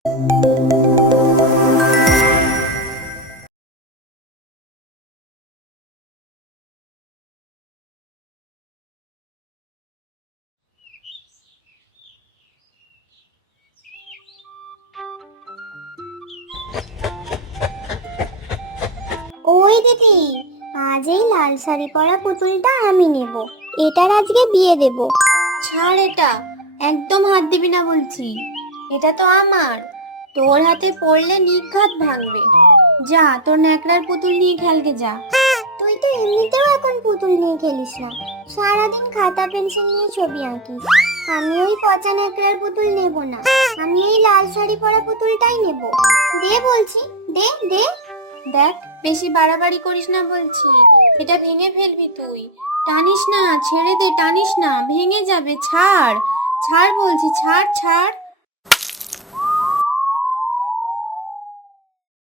ওই দিদি, আজ এই লাল শাড়ি পরা পুতুলটা আমি নেব। এটার আজকে বিয়ে দেব। ছাড় এটা, একদম হাত দিবি না বলছি। এটা তো আমার, তোর হাতে পড়লে নিঘাত ভাঙবে। যা, তোর ন্যাকড়ার পুতুল নিয়ে খেলতে যা। তুই তো এমনিতেও এখন পুতুল নিয়ে খেলিস না, সারাদিন খাতা পেন্সিল নিয়ে ছবি আঁকিস। আমি ওই পচা ন্যাকড়ার পুতুল নেব না, আমি এই লাল শাড়ি পরা পুতুলটাই নেব। দে বলছি, দে দে। দেখ, বেশি বাড়াবাড়ি করিস না বলছি, এটা ভেঙে ফেলবি তুই। টানিস না, ছেড়ে দে, টানিস না, ভেঙে যাবে। ছাড়, ছাড় বলছি, ছাড় ছাড়।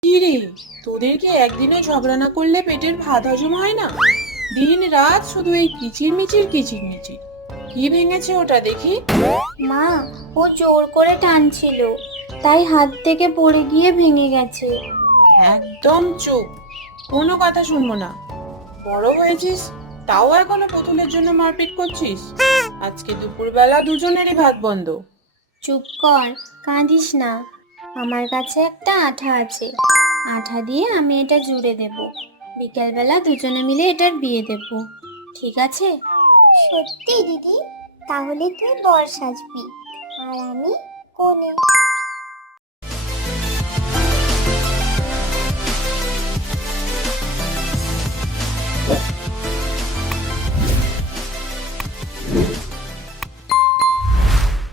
কি রে, তোদেরকে একদিনও ঝগড়া না করলে পেটের ভাত হজম হয় না? দিন রাত শুধু এই কিচির মিচির কিচির মিচির। কি ভেঙেছে ওটা দেখি? মা, ও জোর করে টানছিল, তাই হাত থেকে পড়ে গিয়ে ভেঙে গেছে। একদম চুপ, কোনো কথা শুনবো না। বড় হয়েছিস, তাও এখনো পুতুলের জন্য মারপিট করছিস? আজকে দুপুরবেলা দুজনেরই ভাত বন্ধ। চুপ কর, কাঁদিস না। আমার কাছে একটা আঠা আছে, আঠা দিয়ে আমি এটা জুড়ে দেব। বিকেলবেলা দুজনে মিলে এটার বিয়ে দেব, ঠিক আছে? সত্যি দিদি? তাহলে তুই বর সাজবি আর আমি কোণে।